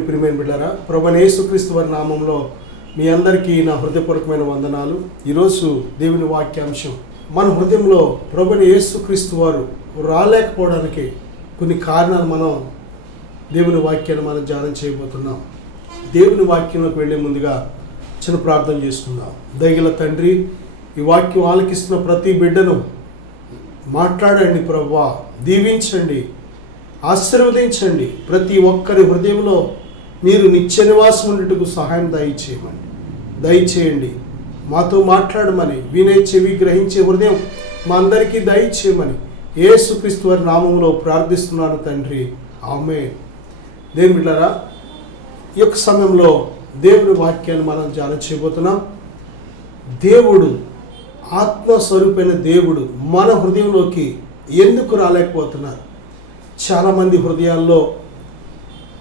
దేవుని ప్రియమైన బిడ్డలారా, ప్రభువైన యేసుక్రీస్తు వారి నామంలో మీ అందరికీ నా హృదయపూర్వకమైన వందనాలు. ఈరోజు దేవుని వాక్యాంశం, మన హృదయంలో ప్రభువైన యేసుక్రీస్తు వారు రాలేకపోవడానికి కొన్ని కారణాలు మనం దేవుని వాక్యాన్ని మనం ధ్యానం చేయబోతున్నాం. దేవుని వాక్యంలోకి వెళ్ళే ముందుగా చిన్న ప్రార్థన చేసుకుందాం. దయగల తండ్రి, ఈ వాక్యం ఆలకిస్తున్న ప్రతి బిడ్డను మాట్లాడండి ప్రభువా, దీవించండి, ఆశీర్వదించండి. ప్రతి ఒక్కరి హృదయంలో మీరు నిత్య నివాసం ఉండేటకు సహాయం దయచేయండి. మాతో మాట్లాడమని, వినే చెవి గ్రహించే హృదయం మా అందరికీ దయచేయమని యేసుక్రీస్తు వారి నామములో ప్రార్థిస్తున్నాను తండ్రి, ఆమేన్. దేవుని బిడ్డలారా, ఈ యొక్క సమయంలో దేవుని వాక్యాన్ని మనం ధ్యానం చేయబోతున్నాం. దేవుడు, ఆత్మస్వరూపైన దేవుడు మన హృదయంలోకి ఎందుకు రాలేకపోతున్నారు? చాలామంది హృదయాల్లో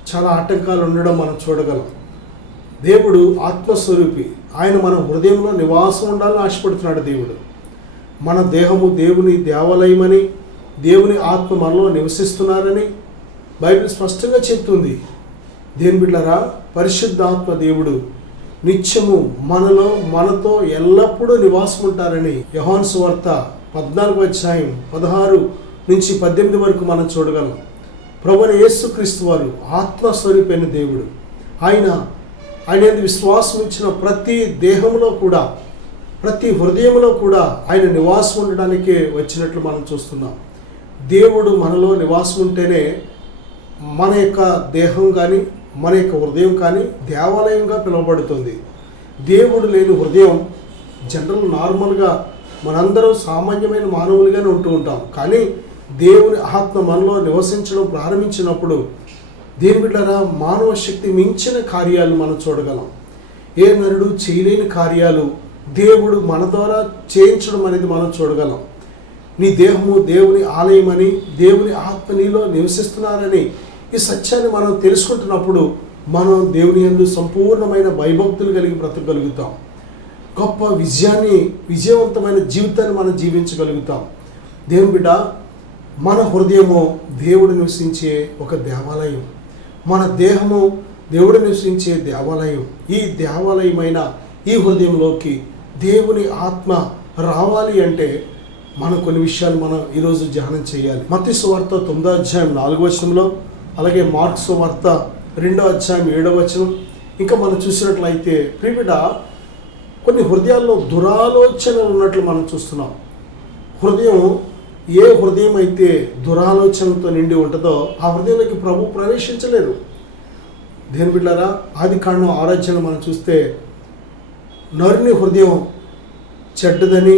చాలా ఆటంకాలు ఉండడం మనం చూడగలం. దేవుడు ఆత్మస్వరూపి, ఆయన మన హృదయంలో నివాసం ఉండాలని ఆశపడుతున్నాడు. దేవుడు మన దేహము దేవుని దేవాలయమని, దేవుని ఆత్మ మనలో నివసిస్తున్నారని బైబిల్ స్పష్టంగా చెప్తుంది. దేవుని బిడ్డలారా, పరిశుద్ధాత్మ దేవుడు నిత్యము మనతో ఎల్లప్పుడూ నివాసం ఉంటారని యోహాను సువార్త 14:16-18 వరకు మనం చూడగలం. ప్రభువైన యేసుక్రీస్తు వారు ఆత్మస్వరూపైన దేవుడు. ఆయన విశ్వాసం ఇచ్చిన ప్రతి దేహంలో కూడా, ప్రతి హృదయంలో కూడా ఆయన నివాసం ఉండడానికే వచ్చినట్లు మనం చూస్తున్నాం. దేవుడు మనలో నివాసం ఉంటేనే మన యొక్క దేహం కానీ, మన యొక్క హృదయం కానీ దేవాలయంగా పిలువబడుతుంది. దేవుడు లేని హృదయం నార్మల్గా మనందరం సామాన్యమైన మానవులుగానే ఉంటూ ఉంటాం. కానీ దేవుని ఆత్మ మనలో నివసించడం ప్రారంభించినప్పుడు దేవుని బిడ్డలారా, మానవ శక్తి మించిన కార్యాలు మనం చూడగలం. ఏ నరుడు చేయలేని కార్యాలు దేవుడు మన ద్వారా చేయించడం అనేది మనం చూడగలం. నీ దేహము దేవుని ఆలయమని, దేవుని ఆత్మ నీలో నివసిస్తున్నారని ఈ సత్యాన్ని మనం తెలుసుకుంటున్నప్పుడు మనం దేవుని యందు సంపూర్ణమైన భయభక్తులు కలిగి బ్రతకగలుగుతాం. గొప్ప విజయవంతమైన జీవితాన్ని మనం జీవించగలుగుతాం. దేవుని బిడ్డ, మన హృదయము దేవుడు నివసించే ఒక దేవాలయం, మన దేహము దేవుడు నివసించే దేవాలయం. ఈ దేవాలయమైన ఈ హృదయంలోకి దేవుని ఆత్మ రావాలి అంటే మనం కొన్ని విషయాలు మనం ఈరోజు ధ్యానం చేయాలి. మత్తయి సువార్త 9:4 అలాగే మార్కు సువార్త 2:7 ఇంకా మనం చూసినట్లయితే ప్రియబిడ్డ, కొన్ని హృదయాల్లో దురాలోచనలు ఉన్నట్లు మనం చూస్తున్నాం. ఏ హృదయం అయితే దురాలోచనలతో నిండి ఉంటుందో ఆ హృదయంలోకి ప్రభు ప్రవేశించలేరు. దేవుని బిడ్డలారా, ఆదికాండం 6 మనం చూస్తే నరుని హృదయం చెడ్డదని,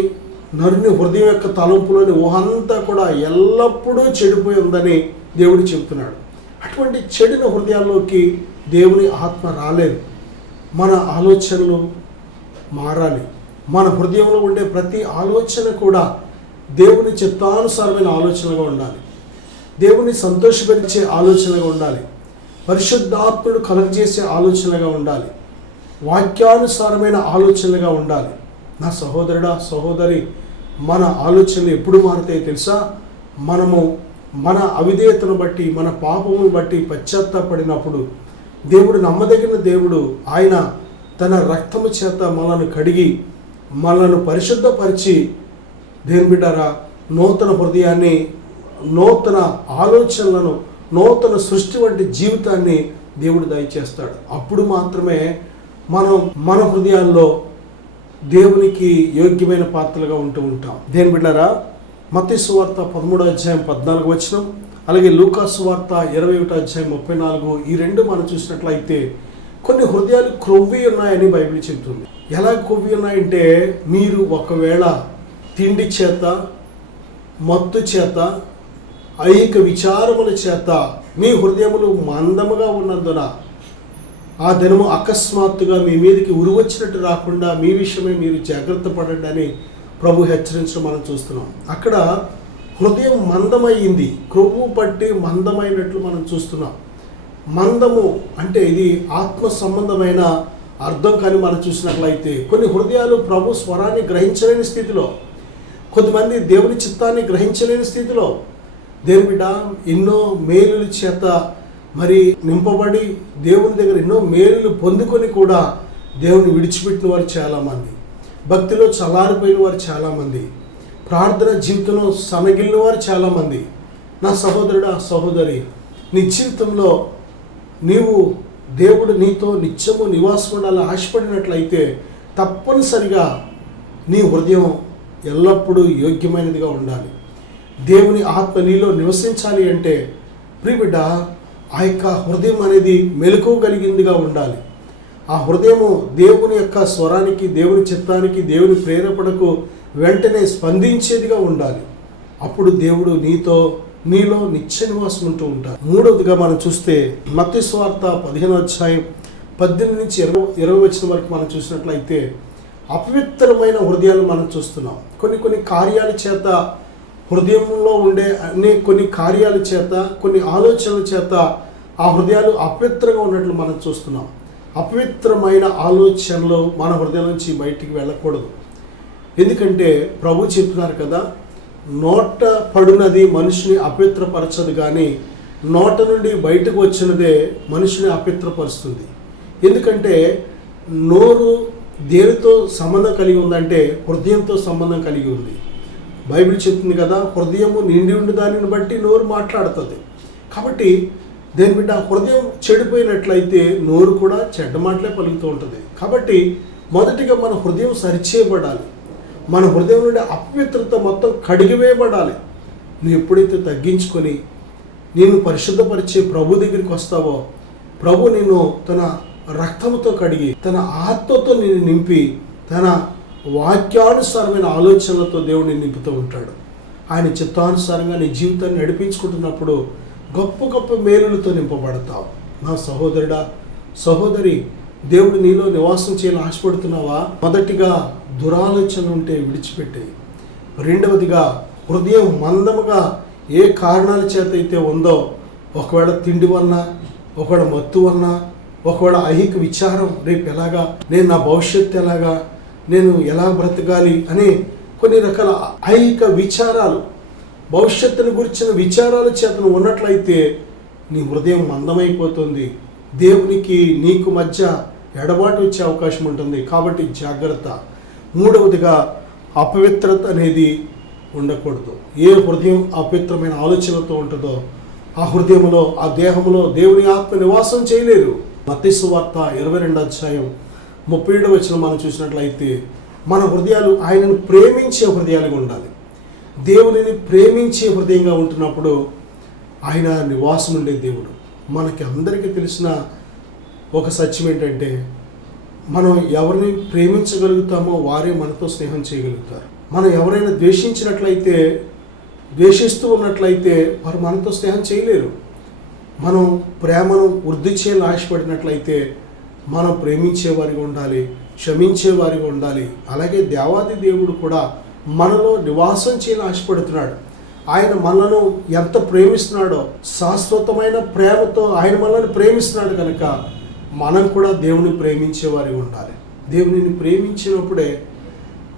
నరుని హృదయం యొక్క తలంపులోని ఊహంతా కూడా ఎల్లప్పుడూ చెడిపోయి ఉందని దేవుడు చెప్తున్నాడు. అటువంటి చెడిన హృదయాల్లోకి దేవుని ఆత్మ రాలేదు. మన ఆలోచనలు మారాలి. మన హృదయంలో ఉండే ప్రతి ఆలోచన కూడా దేవుని చిత్తానుసారమైన ఆలోచనగా ఉండాలి. దేవుని సంతోషపరిచే ఆలోచనగా ఉండాలి. పరిశుద్ధాత్ముడు కలుగజేసే ఆలోచనగా ఉండాలి. వాక్యానుసారమైన ఆలోచనగా ఉండాలి. నా సహోదరుడా, సహోదరి, మన ఆలోచనలు ఎప్పుడు మారుతాయో తెలుసా? మనము మన అవిధేయతను బట్టి, మన పాపమును బట్టి పశ్చాత్తాపడినప్పుడు దేవుడు నమ్మదగిన దేవుడు. ఆయన తన రక్తము చేత మనల్ని కడిగి, మనల్ని పరిశుద్ధపరిచి, దేవుని బిడ్డలారా, నూతన హృదయాన్ని, నూతన ఆలోచనలను, నూతన సృష్టి వంటి జీవితాన్ని దేవుడు దయచేస్తాడు. అప్పుడు మాత్రమే మనం మన హృదయాల్లో దేవునికి యోగ్యమైన పాత్రలుగా ఉంటూ ఉంటాం. దేవుని బిడ్డలారా, మత్తయి సువార్త 13:14 అలాగే లూకా సువార్త 21:34 ఈ రెండు మనం చూసినట్లయితే కొన్ని హృదయాలు క్రొవ్వి ఉన్నాయని బైబిల్ చెబుతుంది. ఎలా క్రొవ్వి ఉన్నాయంటే, మీరు ఒకవేళ తిండి చేత, మత్తు చేత, ఐహిక విచారముల చేత మీ హృదయములు మందముగా ఉన్నందున ఆ దినము అకస్మాత్తుగా మీ మీదకి ఉరువచ్చినట్టు రాకుండా మీ విషయమే మీరు జాగ్రత్త పడండి అని ప్రభు హెచ్చరించడం మనం చూస్తున్నాం. అక్కడ హృదయం మందమైంది, క్రొవ్వు పట్టి మందమైనట్లు మనం చూస్తున్నాం. మందము అంటే ఇది ఆత్మ సంబంధమైన అర్థం. కానీ మనం చూసినట్లయితే కొన్ని హృదయాలు ప్రభు స్వరాన్ని గ్రహించలేని స్థితిలో, కొంతమంది దేవుని చిత్తాన్ని గ్రహించలేని స్థితిలో. దేవుని బిడ్డ, ఎన్నో మేలుల చేత మరి నింపబడి దేవుని దగ్గర ఎన్నో మేలులు పొందుకొని కూడా దేవుని విడిచిపెట్టిన వారు చాలామంది, భక్తిలో చల్లారిపోయిన వారు చాలామంది, ప్రార్థన జీవితంలో సనగిలిన వారు చాలామంది. నా సహోదరుడా, సహోదరి, నీ జీవితంలో నీవు దేవుడు నీతో నిత్యము నివాసం ఉండాలని ఆశపడినట్లయితే తప్పనిసరిగా నీ హృదయం ఎల్లప్పుడూ యోగ్యమైనదిగా ఉండాలి. దేవుని ఆత్మ నీలో నివసించాలి అంటే ప్రియబిడ్డ, ఆ యొక్క హృదయం అనేది మెలకువగలిగిందిగా ఉండాలి. ఆ హృదయము దేవుని యొక్క స్వరానికి, దేవుని చిత్తానికి, దేవుని ప్రేరేపణకు వెంటనే స్పందించేదిగా ఉండాలి. అప్పుడు దేవుడు నీలో నిత్య నివాసం ఉంటూ ఉంటారు. మూడవదిగా మనం చూస్తే మత్తయి సువార్త 15వ అధ్యాయం 18 నుంచి 20 వచనం వరకు మనం చూసినట్లయితే అపవిత్రమైన హృదయాలు మనం చూస్తున్నాం. కొన్ని కార్యాల చేత, హృదయంలో ఉండే కొన్ని కార్యాల చేత, కొన్ని ఆలోచనల చేత ఆ హృదయాలు అపవిత్రంగా ఉన్నట్లు మనం చూస్తున్నాం. అపవిత్రమైన ఆలోచనలు మన హృదయం నుంచి బయటికి వెళ్ళకూడదు. ఎందుకంటే ప్రభు చెప్తున్నారు కదా, నోట పడునది మనిషిని అపవిత్రపరచదు, కానీ నోట నుండి బయటకు వచ్చినదే మనిషిని అపవిత్రపరుస్తుంది. ఎందుకంటే నోరు దేనితో సంబంధం కలిగి ఉందంటే హృదయంతో సంబంధం కలిగి ఉంది. బైబిల్ చెప్తుంది కదా, హృదయము నిండి ఉండి దానిని బట్టి నోరు మాట్లాడుతుంది. కాబట్టి దేని బిడ్డ, హృదయం చెడిపోయినట్లయితే నోరు కూడా చెడ్డ మాటలే పలుకుతూ ఉంటుంది. కాబట్టి మొదటిగా మన హృదయం సరిచేయబడాలి. మన హృదయం నుండి అపవిత్రత మొత్తం కడిగివేయబడాలి. నువ్వు ఎప్పుడైతే తగ్గించుకొని నేను పరిశుద్ధపరిచే ప్రభు దగ్గరికి వస్తావో, ప్రభు నిన్ను తన రక్తంతో కడిగి, తన ఆత్మతో నిన్ను నింపి, తన వాక్యానుసారమైన ఆలోచనలతో దేవుడిని నింపుతూ ఉంటాడు. ఆయన చిత్తానుసారంగా నీ జీవితాన్ని నడిపించుకుంటున్నప్పుడు గొప్ప గొప్ప మేలులతో నింపబడతావు. నా సహోదరుడా, సహోదరి, దేవుడు నీలో నివాసం చేయాలని ఆశపడుతున్నావా? మొదటిగా దురాలోచన ఉంటే విడిచిపెట్టే. రెండవదిగా హృదయం మందముగా ఏ కారణాల చేత అయితే ఉందో, ఒకవేళ తిండి వలన, ఒకవేళ మత్తు వలన, ఒకవేళ ఐహిక విచారం, రేపు ఎలాగా, నేను నా భవిష్యత్తు ఎలాగా, నేను ఎలా బ్రతకాలి అనే కొన్ని రకాల ఐహిక విచారాలు, భవిష్యత్తును గురించిన విచారాల చేతను ఉన్నట్లయితే నీ హృదయం మందమైపోతుంది. దేవునికి నీకు మధ్య ఎడబాటు వచ్చే అవకాశం ఉంటుంది. కాబట్టి జాగ్రత్త. మూడవదిగా అపవిత్రత అనేది ఉండకూడదు. ఏ హృదయం అపవిత్రమైన ఆలోచనలతో ఉంటుందో ఆ హృదయంలో, ఆ దేహంలో దేవుని ఆత్మ నివాసం చేయలేరు. మత్తయి సువార్త 22వ అధ్యాయం 37వ వచనం మనం చూసినట్లయితే మన హృదయాలు ఆయనను ప్రేమించే హృదయాలుగా ఉండాలి. దేవునిని ప్రేమించే హృదయంగా ఉంటున్నప్పుడు ఆయన నివాసం ఉండే దేవుడు. మనకి అందరికీ తెలిసిన ఒక సత్యం ఏంటంటే, మనం ఎవరిని ప్రేమించగలుగుతామో వారే మనతో స్నేహం చేయగలుగుతారు. మనం ఎవరైనా ద్వేషించినట్లయితే, ద్వేషిస్తూ ఉన్నట్లయితే వారు మనతో స్నేహం చేయలేరు. మనం ప్రేమను వృద్ధి చేయాలని ఆశపడినట్లయితే మనం ప్రేమించేవారిగా ఉండాలి, క్షమించేవారిగా ఉండాలి. అలాగే దేవాది దేవుడు కూడా మనలో నివాసం చేయాలని ఆశపడుతున్నాడు. ఆయన మనను ఎంత ప్రేమిస్తున్నాడో, శాశ్వతమైన ప్రేమతో ఆయన మనల్ని ప్రేమిస్తున్నాడు కనుక మనం కూడా దేవుని ప్రేమించేవారిగా ఉండాలి. దేవునిని ప్రేమించినప్పుడే,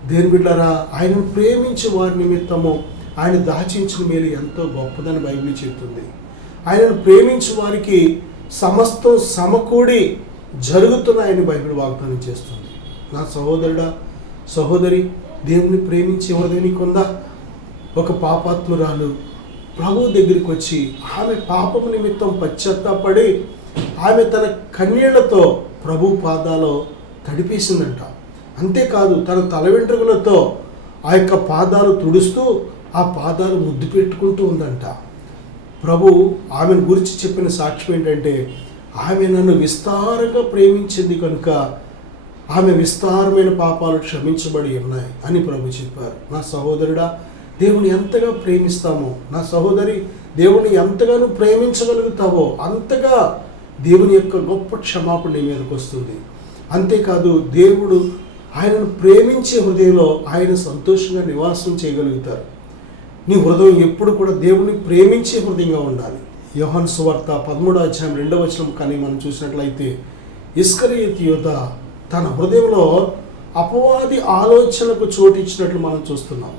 దేని బిడ్డలారా, ఆయనను ప్రేమించే వారి నిమిత్తము ఆయన దాచించిన మేలు ఎంతో గొప్పదని బైబిల్ చెప్తుంది. ఆయనను ప్రేమించే వారికి సమస్తం సమకూడి జరుగుతున్నాయని బైబిల్ వాగ్దానం చేస్తుంది. నా సహోదరుడా, సహోదరి, దేవుని ప్రేమించే హృదయం నీకుందా? ఒక పాపాత్మురాలు ప్రభు దగ్గరికి వచ్చి ఆమె పాపము నిమిత్తం పశ్చాత్తాపడి ఆమె తన కన్నీళ్లతో ప్రభు పాదాలు తడిపేసిందంట. అంతేకాదు, తన తల వెంట్రుకలతో ఆ యొక్క పాదాలు తుడుస్తూ ఆ పాదాలు ముద్దు పెట్టుకుంటూ ఉందంట. ప్రభు ఆమెను గురించి చెప్పిన సాక్ష్యం ఏంటంటే, ఆమె నన్ను విస్తారంగా ప్రేమించింది కనుక ఆమె విస్తారమైన పాపాలు క్షమించబడి ఉన్నాయి అని ప్రభు చెప్పారు. నా సహోదరుడా, దేవుని ఎంతగా ప్రేమిస్తామో, నా సహోదరి, దేవుని ఎంతగానో ప్రేమించగలుగుతావో అంతగా దేవుని యొక్క గొప్ప క్షమాపణ నీ మీదకి వస్తుంది. అంతేకాదు, దేవుడు ఆయనను ప్రేమించే హృదయంలో ఆయన సంతోషంగా నివాసం చేయగలుగుతారు. నీ హృదయం ఎప్పుడు కూడా దేవుని ప్రేమించే హృదయంగా ఉండాలి. యోహాను సువార్త 13వ అధ్యాయం 2వ వచనం కానీ మనం చూసినట్లయితే, ఇస్కరియోతు యూద తన హృదయంలో అపవాది ఆలోచనలకు చోటిచ్చినట్లు మనం చూస్తున్నాం.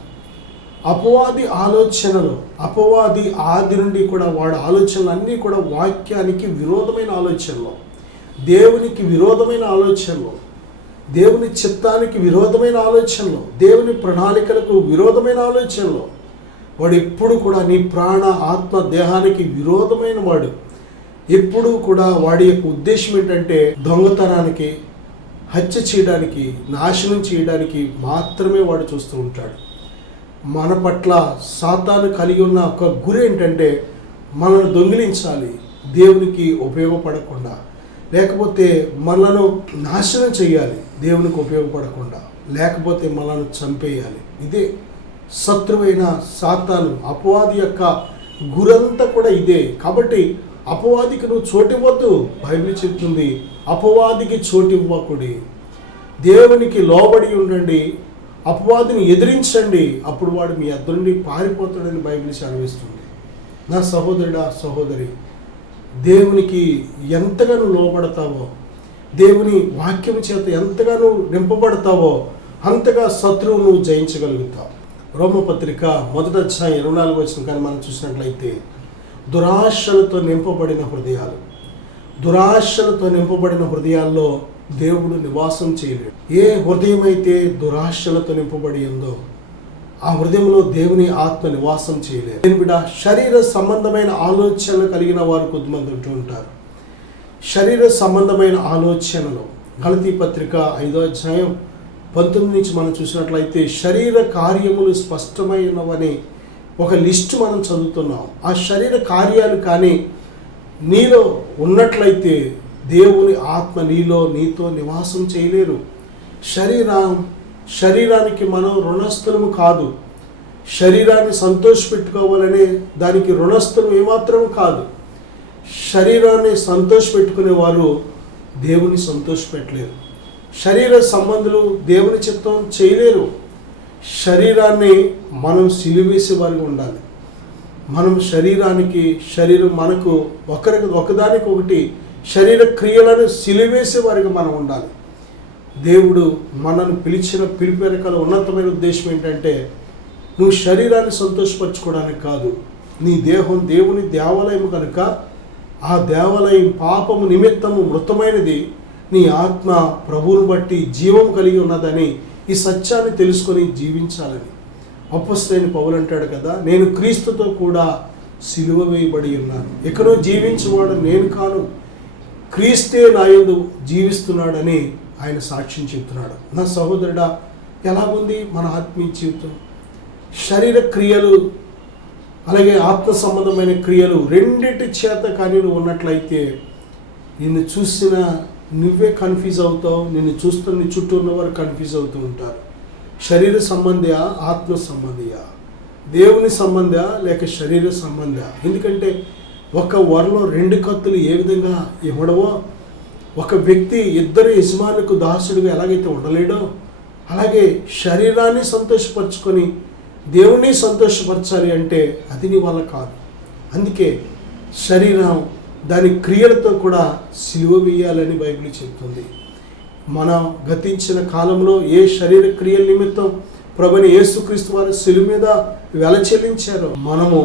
అపవాది ఆలోచనలు, అపవాది ఆది నుండి కూడా వాడి ఆలోచనలు అన్నీ కూడా వాక్యానికి విరోధమైన ఆలోచనలు, దేవునికి విరోధమైన ఆలోచనలు, దేవుని చిత్తానికి విరోధమైన ఆలోచనలు, దేవుని ప్రణాళికలకు విరోధమైన ఆలోచనలు. వాడు ఎప్పుడు కూడా నీ ప్రాణ ఆత్మ దేహానికి విరోధమైన వాడు. ఎప్పుడూ కూడా వాడి యొక్క ఉద్దేశం ఏంటంటే దొంగతనానికి, హత్య చేయడానికి, నాశనం చేయడానికి మాత్రమే వాడు చూస్తూ ఉంటాడు. మన పట్ల సాతాను కలిగి ఉన్న ఒక గురి ఏంటంటే మనల్ని దొంగిలించాలి, దేవునికి ఉపయోగపడకుండా, లేకపోతే మనలను నాశనం చేయాలి, దేవునికి ఉపయోగపడకుండా, లేకపోతే మనల్ని చంపేయాలి. ఇదే శత్రువైన సాతాను, అపవాది యొక్క గురంతా కూడా ఇదే. కాబట్టి అపవాదికి నువ్వు చోటివ్వద్దు. బైబిల్ చెప్తుంది, అపవాదికి చోటివ్వకుడి, దేవునికి లోబడి ఉండండి, అపవాదిని ఎదిరించండి, అప్పుడు వాడు మీ యొద్ద నుండి పారిపోతాడని బైబిల్ సెలవిస్తుంది. నా సహోదరుడా, సహోదరి, దేవునికి ఎంతగానో లోబడతావో, దేవుని వాక్యం చేత ఎంతగానో నింపబడతావో అంతగా శత్రువు నువ్వు జయించగలుగుతావు. రోమపత్రిక 1వ అధ్యాయం 24వ వచనం కానీ మనం చూసినట్లయితే, దురాశలతో నింపబడిన హృదయాలు, దురాశలతో నింపబడిన హృదయాల్లో దేవుడు నివాసం చేయలేడు. ఏ హృదయం అయితే దురాశలతో నింపబడి ఉందో ఆ హృదయంలో దేవుని ఆత్మ నివాసం చేయలేదు. నేను బిడ్డ, శరీర సంబంధమైన ఆలోచనలు కలిగిన వారు కొద్దిమంది ఉంటూ ఉంటారు. శరీర సంబంధమైన ఆలోచనలు, గలతీ పత్రిక 5వ అధ్యాయం 19 నుంచి మనం చూసినట్లయితే, శరీర కార్యములు స్పష్టమైనవని ఒక లిస్టు మనం చదువుతున్నాం. ఆ శరీర కార్యాలు కానీ నీలో ఉన్నట్లయితే దేవుని ఆత్మ నీలో నీతో నివాసం చేయలేరు. శరీరానికి మనం రుణస్థులము కాదు. శరీరాన్ని సంతోషపెట్టుకోవాలనే దానికి రుణస్థులు ఏమాత్రం కాదు. శరీరాన్ని సంతోషపెట్టుకునేవారు దేవుని సంతోషపెట్టలేరు. శరీర సంబంధులు దేవుని చిత్తం చేయలేరు. శరీరాన్ని మనం సిలువేసే వారిగా ఉండాలి. మనం శరీరం మనకు ఒకదానికి ఒకటి శరీర క్రియలను సిలువేసే వారిగా మనం ఉండాలి. దేవుడు మనల్ని పిలిచిన పిలుపు వెనకాల ఉన్నతమైన ఉద్దేశం ఏంటంటే, నువ్వు శరీరాన్ని సంతోషపరచుకోవడానికి కాదు. నీ దేహం దేవుని దేవాలయం కనుక ఆ దేవాలయం పాపము నిమిత్తము మృతమైనది, నీ ఆత్మ ప్రభువును బట్టి జీవం కలిగి ఉన్నదని ఈ సత్యాన్ని తెలుసుకొని జీవించాలని అపొస్తలుడైన పౌలు అంటాడు కదా, నేను క్రీస్తుతో కూడా సిలువ వేయబడి ఉన్నాను, ఎక్కడో జీవించేవాడు నేను కాను, క్రీస్తే నా యందు జీవిస్తున్నాడని ఆయన సాక్ష్యం చెప్తున్నాడు. నా సహోదరుడా, ఎలాగుంది మన ఆత్మీయ జీవితం? శరీర క్రియలు అలాగే ఆత్మ సంబంధమైన క్రియలు రెండిటి చేత కానీ నువ్వు ఉన్నట్లయితే నిన్ను చూసిన నువ్వే కన్ఫ్యూజ్ అవుతావు, నిన్ను చూస్తున్న నీ చుట్టూ ఉన్నవారు కన్ఫ్యూజ్ అవుతూ ఉంటారు. శరీర సంబంధియా, ఆత్మ సంబంధియా, దేవుని సంబంధా లేక శరీర సంబంధా? ఎందుకంటే ఒక వరలో 2 కత్తులు ఏ విధంగా ఇవ్వడమో, ఒక వ్యక్తి ఇద్దరు యజమానులకు దాసుడిగా ఎలాగైతే ఉండలేడో, అలాగే శరీరాన్ని సంతోషపరచుకొని దేవుణ్ణి సంతోషపరచాలి అంటే అది నీ వల్ల కాదు. అందుకే శరీరం దాని క్రియలతో కూడా సిలువ వేయాలని బైబిల్ చెప్తుంది. మన గతించిన కాలంలో ఏ శరీర క్రియల నిమిత్తం ప్రభుని యేసుక్రీస్తు వారు సిలువ మీద వెల చెల్లించారో, మనము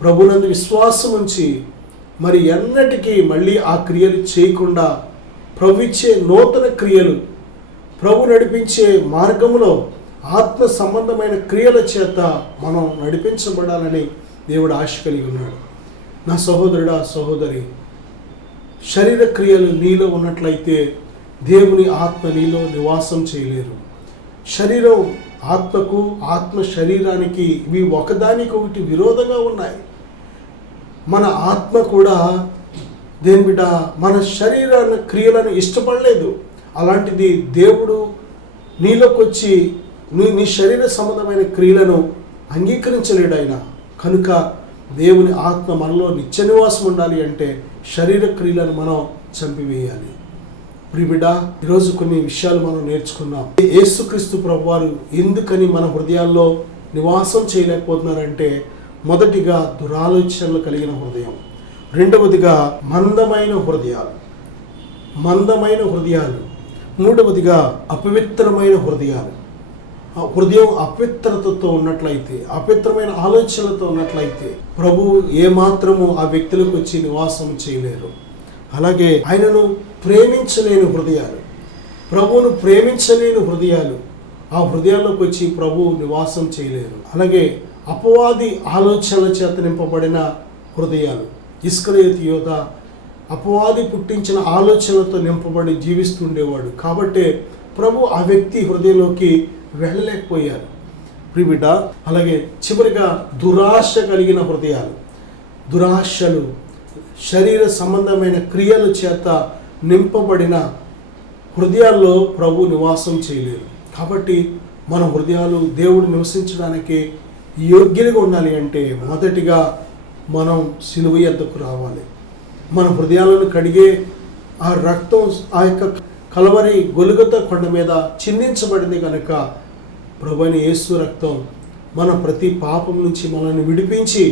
ప్రభునందు విశ్వాసం ఉంచి మరి ఎన్నటికీ మళ్ళీ ఆ క్రియలు చేయకుండా ప్రభు ఇచ్చే నూతన క్రియలు, ప్రభు నడిపించే మార్గంలో ఆత్మ సంబంధమైన క్రియల చేత మనం నడిపించబడాలని దేవుడు ఆశ కలిగి ఉన్నాడు. నా సహోదరుడా, సహోదరి, శరీర క్రియలు నీలో ఉన్నట్లయితే దేవుని ఆత్మ నీలో నివాసం చేయలేరు. శరీరం ఆత్మకు, ఆత్మ శరీరానికి ఇవి ఒకదానికొకటి విరోధంగా ఉన్నాయి. మన ఆత్మ కూడా దేని బిడ్డ మన శరీరాన్ని క్రియలను ఇష్టపడలేదు. అలాంటిది దేవుడు నీలోకి వచ్చి నీ శరీర సంబంధమైన క్రియలను అంగీకరించలేడు ఆయన. కనుక దేవుని ఆత్మ మనలో నిత్య నివాసం ఉండాలి అంటే శరీర క్రియలను మనం చంపివేయాలి. ప్రియబిడ్డ, ఈరోజు కొన్ని విషయాలు మనం నేర్చుకున్నాం. యేసుక్రీస్తు ప్రభువారు ఎందుకని మన హృదయాల్లో నివాసం చేయలేకపోతున్నారంటే, మొదటిగా దురాలోచనలు కలిగిన హృదయం, రెండవదిగా మందమైన హృదయాలు, మూడవదిగా అపవిత్రమైన హృదయాలు, హృదయం అపవిత్రతతో ఉన్నట్లయితే, అపవిత్రమైన ఆలోచనలతో ఉన్నట్లయితే ప్రభు ఏమాత్రము ఆ వ్యక్తులకు వచ్చి నివాసం చేయలేరు. అలాగే ఆయనను ప్రేమించలేని హృదయాలు, ప్రభువును ప్రేమించలేని హృదయాలు, ఆ హృదయాల్లోకి వచ్చి ప్రభు నివాసం చేయలేరు. అలాగే అపవాది ఆలోచనల చేత నింపబడిన హృదయాలు, ఇస్కరియోతు యోధ అపవాది పుట్టించిన ఆలోచనలతో నింపబడి జీవిస్తుండేవాడు. కాబట్టే ప్రభు ఆ వ్యక్తి హృదయంలోకి వెళ్ళలేకపోయారు ప్రియబిడ్డ. అలాగే చివరిగా దురాశ కలిగిన హృదయాలు, దురాశలు, శరీర సంబంధమైన క్రియల చేత నింపబడిన హృదయాల్లో ప్రభు నివాసం చేయలేరు. కాబట్టి మన హృదయాలు దేవుడు నివసించడానికి యోగ్యులుగా ఉండాలి అంటే మొదటిగా మనం సిలువ యొద్దకు రావాలి. మన హృదయాలను కడిగే ఆ రక్తం ఆ యొక్క కలవరి గొలుగొతా కొండ మీద చిందించబడింది కనుక ప్రభువైన యేసు రక్తం మన ప్రతి పాపం నుంచి మనల్ని విడిపించి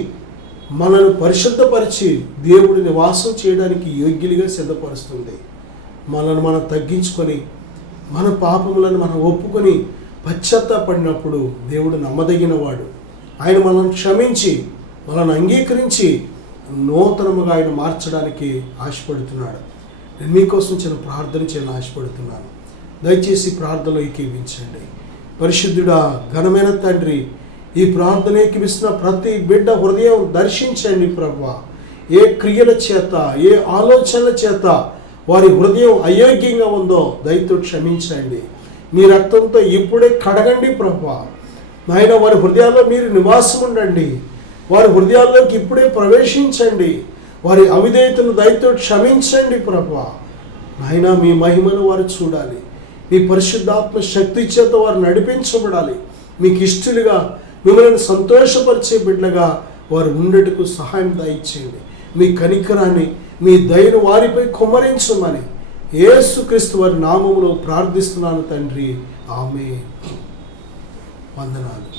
మనల్ని పరిశుద్ధపరిచి దేవుడి నివాసం చేయడానికి యోగ్యులుగా సిద్ధపరుస్తుంది. మనల్ని మనం తగ్గించుకొని మన పాపములను మనం ఒప్పుకొని పశ్చాత్తాపడినప్పుడు దేవుడు నమ్మదగిన వాడు. ఆయన మనల్ని క్షమించి మనల్ని అంగీకరించి నూతనముగా ఆయన మార్చడానికి ఆశపడుతున్నాడు. నేను మీకోసం చిన్న ప్రార్థన చేయాలని ఆశపడుతున్నాను. దయచేసి ప్రార్థనలో ఏకీవించండి. పరిశుద్ధుడా, ఘనమైన తండ్రి, ఈ ప్రార్థన ఏకీవిస్తున్న ప్రతి బిడ్డ హృదయం దర్శించండి ప్రభువా. ఏ క్రియల చేత, ఏ ఆలోచనల చేత వారి హృదయం అయోగ్యంగా ఉందో దయతో క్షమించండి. మీ రక్తంతో ఇప్పుడే కడగండి ప్రభువా. నాయన, వారి హృదయాల్లో మీరు నివాసం ఉండండి. వారి హృదయాల్లోకి ఇప్పుడే ప్రవేశించండి. వారి అవిధేయతను దయతో క్షమించండి ప్రభువా. నాయన, మీ మహిమను వారు చూడాలి. మీ పరిశుద్ధాత్మ శక్తి చేత వారు నడిపించబడాలి. మీకు ఇష్టలుగా, మిమ్మల్ని సంతోషపరిచే బిడ్డగా వారు ఉండేటకు సహాయం దయచేయండి. మీ కనికరాన్ని, మీ దయను వారిపై కుమ్మరించమని యేసుక్రీస్తు వారి నామములో ప్రార్థిస్తున్నాను తండ్రి. ఆమేన్. వందనాలు.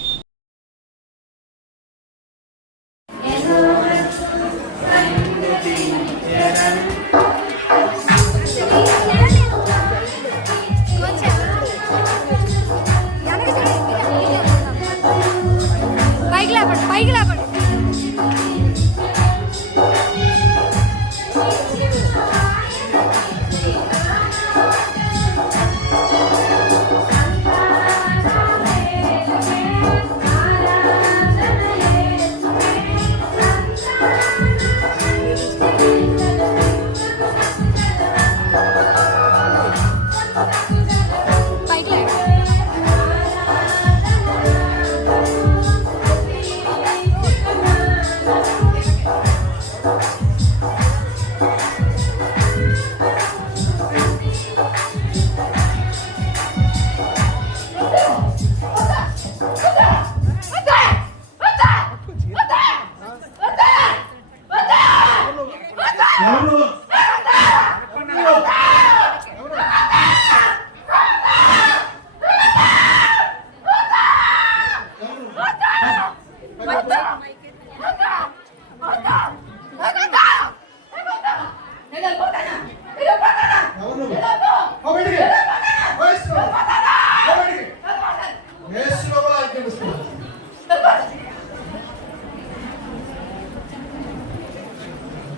పైకి లేపండి.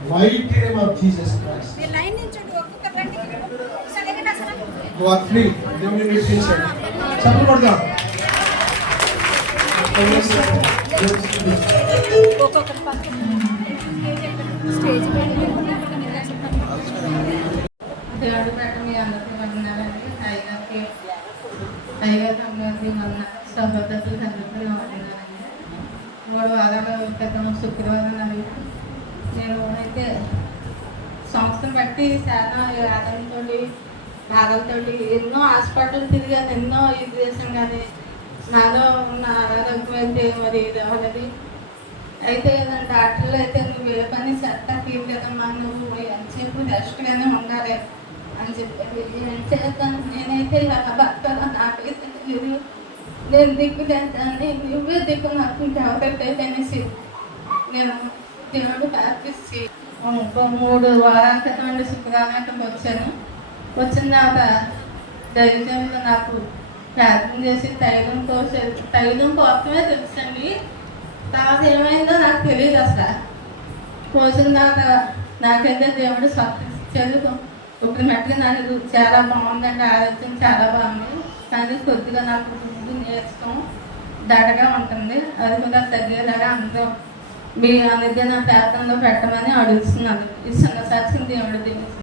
Mighty name of Jesus Christ. You are free. దేవుని విడిపించండి. చెప్పకూడదా? దేవుడి పేట మీ అందరికీ వందనాలండి. టైగర్ అందరికీ సహోదరులు అందరికీ వందనాలండి. 3 వారాల క్రితం శుక్రవారం నేను అయితే సంస్థను బట్టి చాలా బాధలతో ఎన్నో హాస్పిటల్ తిరిగాను, ఎన్నో ఇది చేసాను. కానీ నాలో ఉన్న ఆరోగ్యం అయితే మరి ఇది అవ్వలేదు. అయితే డాక్టర్లు అయితే నువ్వు ఏ పని చెత్త తీయలేదమ్మా, నువ్వు ఎంతసేపు రెస్ట్గానే ఉండాలి అని చెప్పారు. ఏం చేస్తాను నేనైతే భర్తలో నాకైతే తెలియదు, నేను దిక్కు చేస్తాను, నువ్వే దిక్కు నాకు ఇంకెవరైతే అనేసి నేను దేవుడు ప్రార్థించి 3 వారాల క్రితం శుక్రవారం వచ్చాను. వచ్చిన తర్వాత దైవజంలో నాకు ప్రార్థన చేసి తైలం కోసమే తెలుసండి. తర్వాత ఏమైందో నాకు తెలియదు అసలు. పోసిన నాకైతే దేవుడు స్వచ్ఛించారు. ఇప్పుడు మట్టుకు నాకు చాలా బాగుందండి, ఆరోగ్యం చాలా బాగుంది. కానీ కొద్దిగా నాకు ముందు నేర్చుకోం దడగా ఉంటుంది. అది కూడా తగ్గేలాగా అందరూ మీ అనుదిన ప్రార్థనలో పెట్టమని అడుగుతున్నాను. ఈ చిన్న సాక్ష్యం దేవుడు తెలుసు.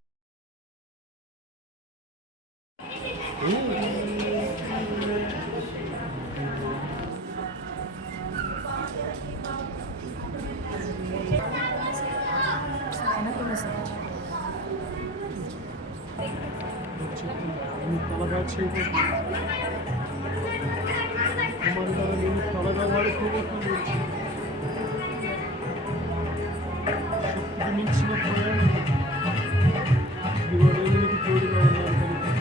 త్వరగా వాడుకోబోతుంది. మించిన ప్రయాణం ఇవాళ నీకు తోడుగా ఉన్నాను కనుక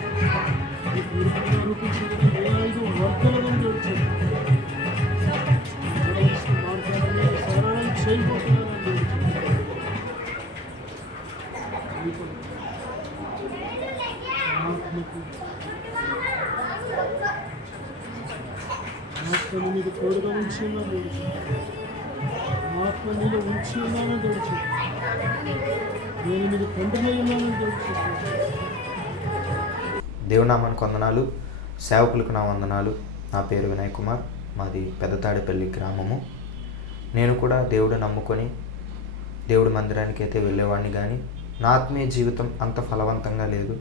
ఈ పూర్వకంగా అనిపించింది. ఏ 5 వర్గాలుగా గడిచింది మార్గాన్ని సరళం చేయబోతున్నానని ఆత్మను నీకు తోడుగా ఉంచి ఉన్నాను. ఆత్మ నీలో ఉంచి ఉన్నానని తెలుసు. నేను నీకు తండ్రిగా ఉన్నానని తెలుసు. దేవునామానికి వందనాలు, సేవకులకు నా వందనాలు. నా పేరు వినయ్ కుమార్, మాది పెద్దతాడేపల్లి గ్రామము. నేను కూడా దేవుడు నమ్ముకొని దేవుడి మందిరానికి అయితే వెళ్ళేవాడిని, కానీ నా ఆత్మీయ జీవితం అంత ఫలవంతంగా లేదు.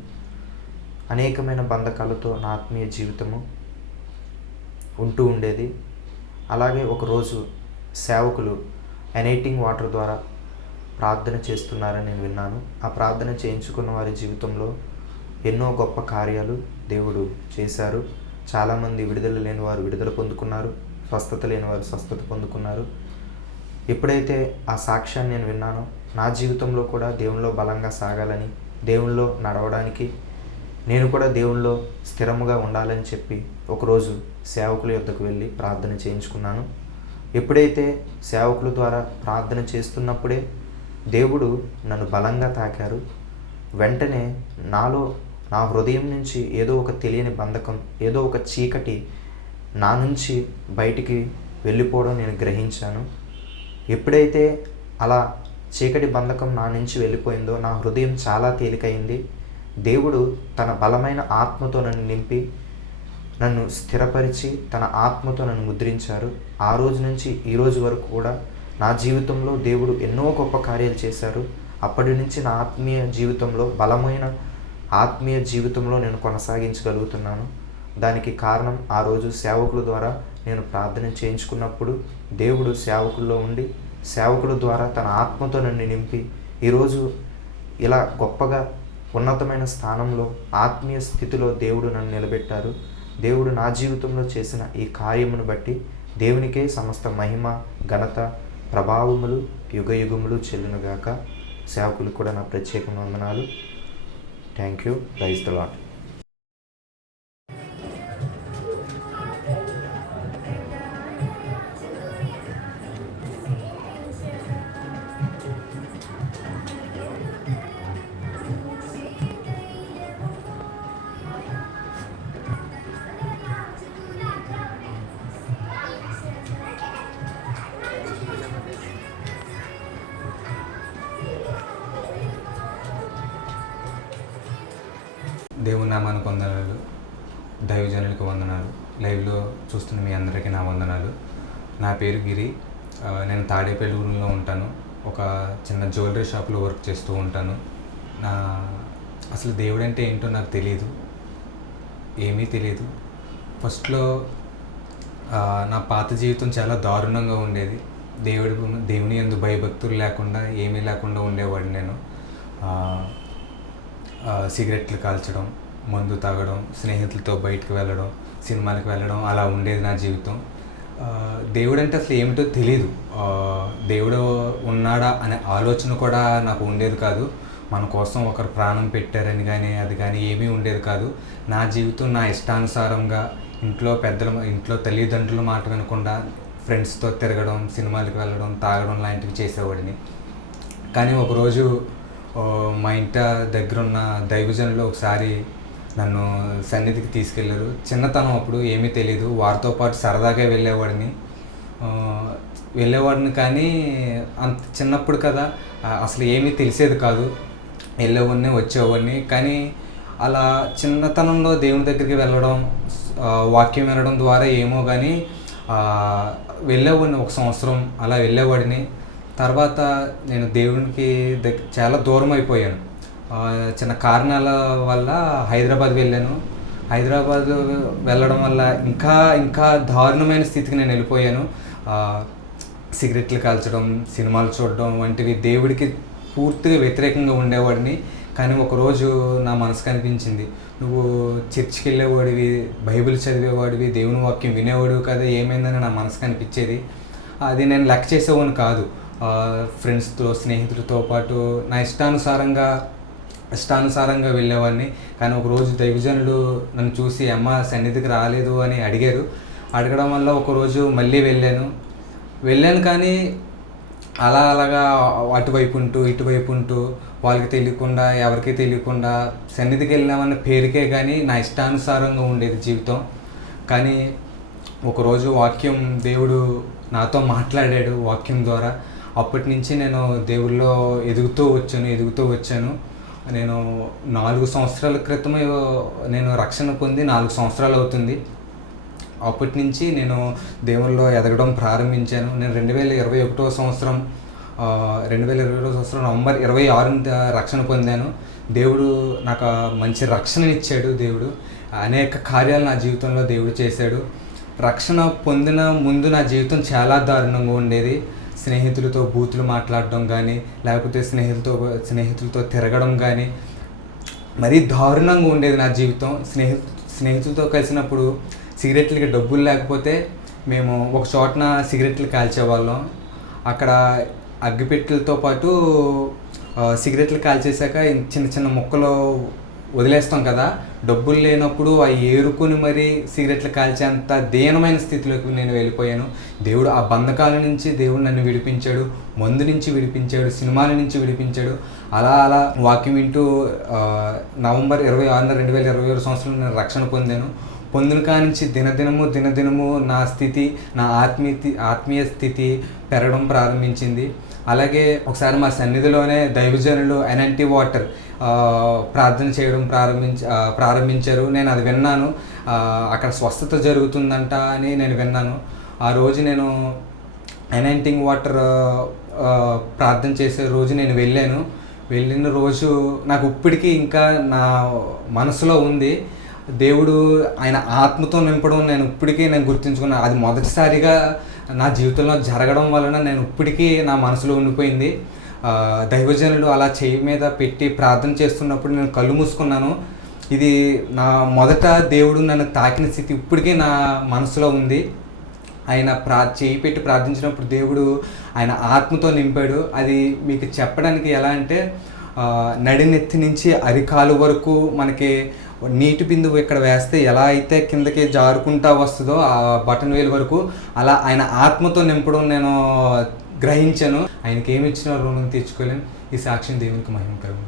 అనేకమైన బంధకాలతో నా ఆత్మీయ జీవితము ఉంటూ ఉండేది. అలాగే ఒకరోజు సేవకులు ఎనైటింగ్ వాటర్ ద్వారా ప్రార్థన చేస్తున్నారని నేను విన్నాను. ఆ ప్రార్థన చేయించుకున్న వారి జీవితంలో ఎన్నో గొప్ప కార్యాలు దేవుడు చేశారు. చాలామంది విడుదల లేని వారు విడుదల పొందుకున్నారు, స్వస్థత లేని వారు స్వస్థత పొందుకున్నారు. ఎప్పుడైతే ఆ సాక్ష్యాన్ని నేను విన్నానో, నా జీవితంలో కూడా దేవునిలో బలంగా సాగాలని, దేవునిలో నడవడానికి, నేను కూడా దేవునిలో స్థిరముగా ఉండాలని చెప్పి ఒకరోజు సేవకుల యొద్దకు వెళ్ళి ప్రార్థన చేయించుకున్నాను. ఎప్పుడైతే సేవకుల ద్వారా ప్రార్థన చేస్తున్నప్పుడే దేవుడు నన్ను బలంగా తాకారు. వెంటనే నా హృదయం నుంచి ఏదో ఒక తెలియని బంధకం, ఏదో ఒక చీకటి నా నుంచి బయటికి వెళ్ళిపోవడం నేను గ్రహించాను. ఎప్పుడైతే అలా చీకటి బంధకం నా నుంచి వెళ్ళిపోయిందో నా హృదయం చాలా తేలికైంది. దేవుడు తన బలమైన ఆత్మతో నన్ను నింపి నన్ను స్థిరపరిచి తన ఆత్మతో నన్ను ముద్రించారు. ఆ రోజు నుంచి ఈ రోజు వరకు కూడా నా జీవితంలో దేవుడు ఎన్నో గొప్ప కార్యాలు చేశారు. అప్పటి నుంచి నా ఆత్మీయ జీవితంలో బలమైన ఆత్మీయ జీవితంలో నేను కొనసాగించగలుగుతున్నాను. దానికి కారణం ఆ రోజు సేవకుల ద్వారా నేను ప్రార్థన చేయించుకున్నప్పుడు దేవుడు సేవకుల్లో ఉండి సేవకుల ద్వారా తన ఆత్మతో నన్ను నింపి ఈరోజు ఇలా గొప్పగా ఉన్నతమైన స్థానంలో ఆత్మీయ స్థితిలో దేవుడు నన్ను నిలబెట్టారు. దేవుడు నా జీవితంలో చేసిన ఈ కార్యమును బట్టి దేవునికే సమస్త మహిమ, ఘనత, ప్రభావములు యుగయుగములు చెల్లునుగాక. సేవకులు కూడా నా ప్రత్యేక వందనాలు. Thank you. Praise the Lord. దేవుని నామానికి వందనాలు, దైవజనులకు వందనాలు, లైవ్లో చూస్తున్న మీ అందరికీ నా వందనాలు. నా పేరు గిరి. నేను తాడేపల్లిలో ఉంటాను. ఒక చిన్న జ్యువెలరీ షాప్లో వర్క్ చేస్తూ ఉంటాను. అసలు దేవుడు అంటే ఏంటో నాకు తెలియదు, ఏమీ తెలియదు. ఫస్ట్లో నా పాత జీవితం చాలా దారుణంగా ఉండేది. దేవుని యందు భయభక్తులు లేకుండా ఏమీ లేకుండా ఉండేవాడిని నేను. సిగరెట్లు కాల్చడం, మందు తాగడం, స్నేహితులతో బయటకు వెళ్ళడం, సినిమాలకు వెళ్ళడం, అలా ఉండేది నా జీవితం. దేవుడు అంటే అసలు ఏమిటో తెలియదు. దేవుడు ఉన్నాడా అనే ఆలోచన కూడా నాకు ఉండేది కాదు. మన కోసం ఒకరు ప్రాణం పెట్టారని కానీ అది కానీ ఏమీ ఉండేది కాదు. నా జీవితం నా ఇష్టానుసారంగా ఇంట్లో తల్లిదండ్రుల మాట వినకుండా ఫ్రెండ్స్తో తిరగడం, సినిమాలకు వెళ్ళడం, తాగడం లాంటివి చేసేవాడిని. కానీ ఒకరోజు మా ఇంటి దగ్గర ఉన్న దైవజనులు ఒకసారి నన్ను సన్నిధికి తీసుకెళ్ళారు. చిన్నతనం అప్పుడు ఏమీ తెలియదు, వారితో పాటు సరదాగా వెళ్ళేవాడిని కానీ అంత చిన్నప్పుడు కదా అసలు ఏమీ తెలిసేది కాదు. వెళ్ళేవాడిని వచ్చేవాడిని, కానీ అలా చిన్నతనంలో దేవుని దగ్గరికి వెళ్ళడం, వాక్యం వినడం ద్వారా ఏమో కానీ వెళ్ళేవాడిని. 1 సంవత్సరం అలా వెళ్ళేవాడిని. తర్వాత నేను దేవునికి చాలా దూరం అయిపోయాను. చిన్న కారణాల వల్ల హైదరాబాద్ వెళ్ళాను. హైదరాబాద్ వెళ్ళడం వల్ల ఇంకా దారుణమైన స్థితికి నేను వెళ్ళిపోయాను. సిగరెట్లు కాల్చడం, సినిమాలు చూడడం వంటివి దేవుడికి పూర్తిగా వ్యతిరేకంగా ఉండేవాడిని. కానీ ఒకరోజు నా మనసుకు అనిపించింది, నువ్వు చర్చికి వెళ్ళేవాడివి, బైబిల్ చదివేవాడివి, దేవుని వాక్యం వినేవాడివి కదా, ఏమైందని నా మనసుకు అనిపించేది. అది నేను లెక్క చేసేవాడిని కాదు. ఫ్రెండ్స్తో, స్నేహితులతో పాటు నా ఇష్టానుసారంగా వెళ్ళేవాడిని. కానీ ఒకరోజు దైవజనులు నన్ను చూసి అమ్మ సన్నిధికి రాలేదు అని అడిగారు. అడగడం వల్ల ఒకరోజు మళ్ళీ వెళ్ళాను కానీ అలాగా అటువైపు ఉంటూ వాళ్ళకి తెలియకుండా, ఎవరికి తెలియకుండా సన్నిధికి వెళ్ళామన్న పేరుకే కానీ నా ఇష్టానుసారంగా ఉండేది జీవితం. కానీ ఒకరోజు దేవుడు నాతో మాట్లాడాడు వాక్యం ద్వారా. అప్పటి నుంచి నేను దేవుళ్ళో ఎదుగుతూ వచ్చాను. నేను 4 సంవత్సరాల క్రితం నేను రక్షణ పొంది 4 సంవత్సరాలు అవుతుంది. అప్పటి నుంచి నేను దేవుళ్ళలో ఎదగడం ప్రారంభించాను. నేను 2021 సంవత్సరం నవంబర్ 26 రక్షణ పొందాను. దేవుడు నాకు మంచి రక్షణనిచ్చాడు. దేవుడు అనేక కార్యాలు నా జీవితంలో దేవుడు చేశాడు. రక్షణ పొందిన ముందు నా జీవితం చాలా దారుణంగా ఉండేది. స్నేహితులతో బూతులు మాట్లాడడం కానీ, లేకపోతే స్నేహితులతో తిరగడం కానీ మరీ దారుణంగా ఉండేది నా జీవితం. స్నేహితులతో కలిసినప్పుడు సిగరెట్లకి డబ్బులు లేకపోతే మేము ఒక చోటన సిగరెట్లు కాల్చేవాళ్ళం. అక్కడ అగ్గిపెట్టెలతో పాటు సిగరెట్లు కాల్చేసాక చిన్న చిన్న ముక్కలు వదిలేస్తాం కదా, డబ్బులు లేనప్పుడు అవి ఏరుకొని మరీ సిగరెట్లు కాల్చేంత దీనమైన స్థితిలోకి నేను వెళ్ళిపోయాను. దేవుడు ఆ బంధకాల నుంచి దేవుడు నన్ను విడిపించాడు, మందు నుంచి విడిపించాడు, సినిమాల నుంచి విడిపించాడు. అలా వాక్యం వింటూ నవంబర్ 26, 2021 సంవత్సరంలో నేను రక్షణ పొందిన కానించి దినదినము నా స్థితి, నా ఆత్మీయ స్థితి పెరగడం ప్రారంభించింది. అలాగే ఒకసారి మా సన్నిధిలోనే దైవజనులు ఎన్ఎన్టీ వాటర్ ప్రార్థన చేయడం ప్రారంభించారు. నేను అది విన్నాను. అక్కడ స్వస్థత జరుగుతుందంట అని నేను విన్నాను. ఆ రోజు నేను ఎన్ఎన్టీ వాటర్ ప్రార్థన చేసే రోజు నేను వెళ్ళిన రోజు నాకు ఇప్పటికీ ఇంకా నా మనసులో ఉంది. దేవుడు ఆయన ఆత్మతో నింపడం నేను గుర్తుంచుకున్నాను. అది మొదటిసారిగా నా జీవితంలో జరగడం వలన నేను ఇప్పటికీ నా మనసులో ఉండిపోయింది. దైవజనులు అలా చెయ్యి మీద పెట్టి ప్రార్థన చేస్తున్నప్పుడు నేను కళ్ళు మూసుకున్నాను. ఇది నా మొదట దేవుడు నన్ను తాకిన స్థితి ఇప్పటికీ నా మనసులో ఉంది. ఆయన చేయి పెట్టి ప్రార్థించినప్పుడు దేవుడు ఆయన ఆత్మతో నింపాడు. అది మీకు చెప్పడానికి ఎలా అంటే, నడినెత్తి నుంచి అరికాలు వరకు మనకి నీటి బిందువు ఇక్కడ వేస్తే ఎలా అయితే కిందకి జారుకుంటా వస్తుందో ఆ బటన్ వేలు వరకు, అలా ఆయన ఆత్మతో నింపడం నేను గ్రహించాను. ఆయనకి ఏమి ఇచ్చినా రుణం తీర్చుకోలేను. ఈ సాక్ష్యం దేవునికి మహిమకరం.